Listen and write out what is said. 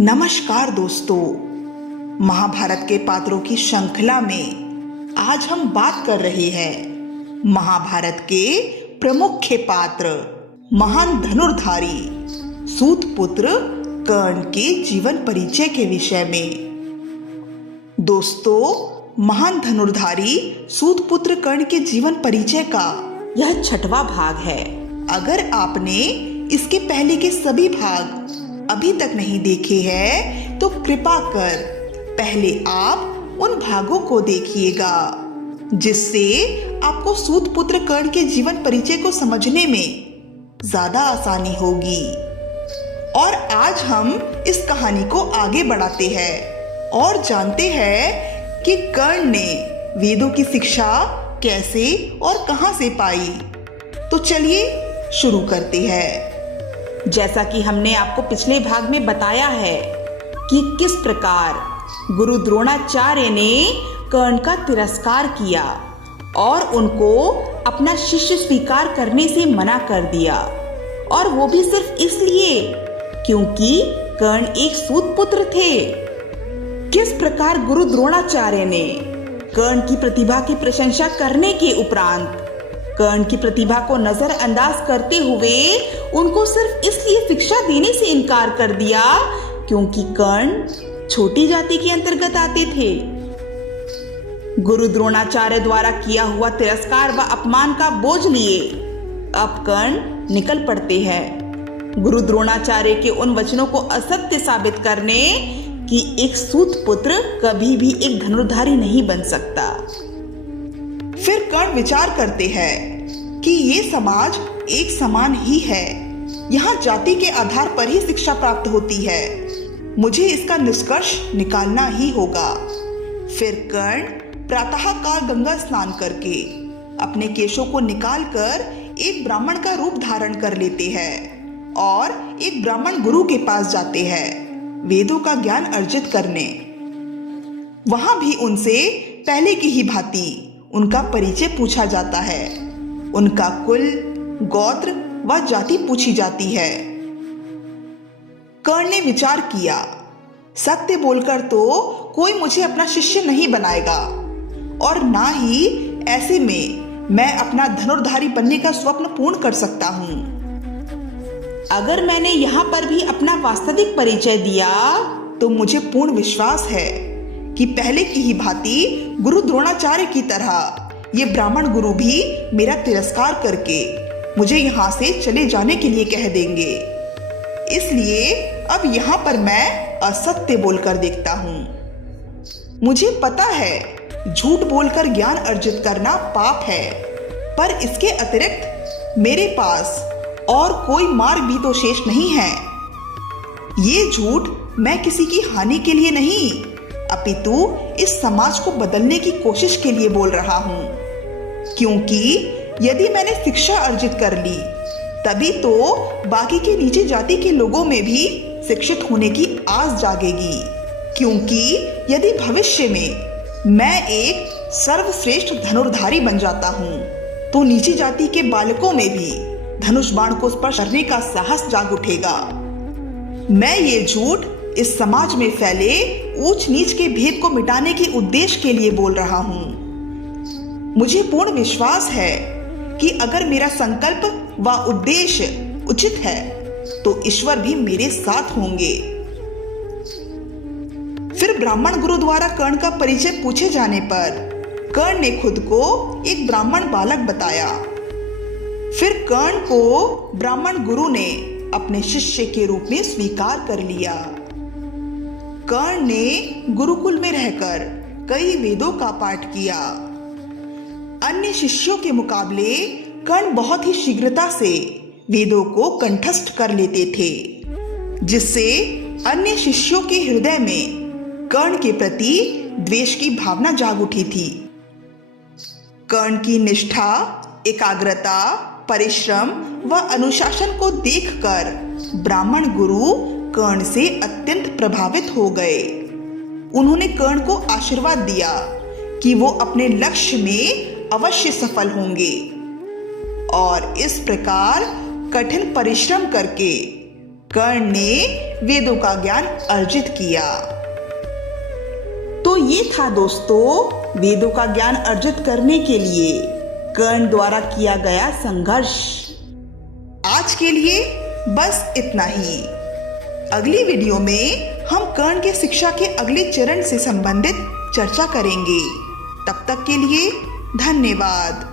नमस्कार दोस्तों, महाभारत के पात्रों की श्रृंखला में आज हम बात कर रहे हैं महाभारत के प्रमुख पात्र महान धनुर्धारी सूत पुत्र कर्ण के जीवन परिचय के विषय में। दोस्तों, महान धनुर्धारी सूत पुत्र कर्ण के जीवन परिचय का यह 6वां भाग है। अगर आपने इसके पहले के सभी भाग अभी तक नहीं देखे हैं तो कृपा कर पहले आप उन भागों को देखिएगा, जिससे आपको सूत पुत्र कर्ण के जीवन परिचय को समझने में ज्यादा आसानी होगी। और आज हम इस कहानी को आगे बढ़ाते हैं और जानते हैं कि कर्ण ने वेदों की शिक्षा कैसे और कहां से पाई। तो चलिए शुरू करते हैं। जैसा कि हमने आपको पिछले भाग में बताया है कि किस प्रकार गुरु द्रोणाचार्य ने कर्ण का तिरस्कार किया और उनको अपना शिष्य स्वीकार करने से मना कर दिया, और वो भी सिर्फ इसलिए क्योंकि कर्ण एक सूत पुत्र थे। किस प्रकार गुरु द्रोणाचार्य ने कर्ण की प्रतिभा की प्रशंसा करने के उपरांत कर्ण की प्रतिभा को नजरअंदाज करते हुए उनको सिर्फ इसलिए शिक्षा देने से इनकार कर दिया क्योंकि कर्ण छोटी जाति के अंतर्गत आते थे। गुरु द्रोणाचार्य द्वारा किया हुआ तिरस्कार व अपमान का बोझ लिए अब कर्ण निकल पड़ते हैं गुरु द्रोणाचार्य के उन वचनों को असत्य साबित करने कि एक सूत पुत्र कभी भी एक धनुर्धारी नहीं बन सकता। फिर कर्ण विचार करते हैं कि ये समाज एक समान ही है, यहाँ जाति के आधार पर ही शिक्षा प्राप्त होती है, मुझे इसका निष्कर्ष निकालना ही होगा। फिर कर्ण प्रातःकाल गंगा स्नान करके अपने केशों को निकालकर एक ब्राह्मण का रूप धारण कर लेते हैं और एक ब्राह्मण गुरु के पास जाते हैं वेदों का ज्ञान अर्जित करने। वहां भी उनसे पहले की ही भांति उनका परिचय पूछा जाता है, उनका कुल, गोत्र व जाति पूछी जाती है। कर्ण ने विचार किया, सत्य बोलकर तो कोई मुझे अपना शिष्य नहीं बनाएगा, और ना ही ऐसे में मैं अपना धनुर्धारी बनने का स्वप्न पूर्ण कर सकता हूं। अगर मैंने यहाँ पर भी अपना वास्तविक परिचय दिया तो मुझे पूर्ण विश्वास है कि पहले की ही भांति गुरु द्रोणाचार्य की तरह ये ब्राह्मण गुरु भी मेरा तिरस्कार करके मुझे यहाँ से चले जाने के लिए कह देंगे। इसलिए अब यहाँ पर मैं असत्य बोलकर देखता हूँ। मुझे पता है झूठ बोलकर ज्ञान अर्जित करना पाप है, पर इसके अतिरिक्त मेरे पास और कोई मार्ग भी तो शेष नहीं है। ये झूठ मैं किसी की हानि के लिए नहीं, अपितु इस समाज को बदलने की कोशिश के लिए बोल रहा हूँ, क्योंकि यदि मैंने शिक्षा अर्जित कर ली तभी तो बाकी के नीचे जाति के लोगों में भी शिक्षित होने की आस जागेगी। क्योंकि यदि भविष्य में मैं एक सर्वश्रेष्ठ धनुर्धारी बन जाता हूँ तो नीची जाति के बालकों में भी धनुष बाण को स्पर्श करने का साहस जाग उठेगा। मैं ये झूठ इस समाज में फैले ऊंच नीच के भेद को मिटाने के उद्देश्य के लिए बोल रहा हूँ। मुझे पूर्ण विश्वास है कि अगर मेरा संकल्प व उद्देश्य उचित है तो ईश्वर भी मेरे साथ होंगे। फिर ब्राह्मण गुरु द्वारा कर्ण का परिचय पूछे जाने पर कर्ण ने खुद को एक ब्राह्मण बालक बताया। फिर कर्ण को ब्राह्मण गुरु ने अपने शिष्य के रूप में स्वीकार कर लिया। कर्ण ने गुरुकुल में रहकर कई वेदों का पाठ किया। अन्य शिष्यों के मुकाबले कर्ण बहुत ही शीघ्रता से वेदों को कंठस्थ कर लेते थे, जिससे अन्य शिष्यों के हृदय में कर्ण के प्रति द्वेष की भावना जाग उठी थी। कर्ण की निष्ठा, एकाग्रता, परिश्रम व अनुशासन को देखकर ब्राह्मण गुरु कर्ण से अत्यंत प्रभावित हो गए। उन्होंने कर्ण को आशीर्वाद दिया कि वो अपने लक्ष्य में अवश्य सफल होंगे और इस प्रकार कठिन परिश्रम करके कर्ण ने वेदों का ज्ञान अर्जित किया। तो ये था दोस्तों वेदों का ज्ञान अर्जित करने के लिए कर्ण द्वारा किया गया संघर्ष। आज के लिए बस इतना ही। अगली वीडियो में हम कर्ण के शिक्षा के अगले चरण से संबंधित चर्चा करेंगे। तब तक के लिए धन्यवाद।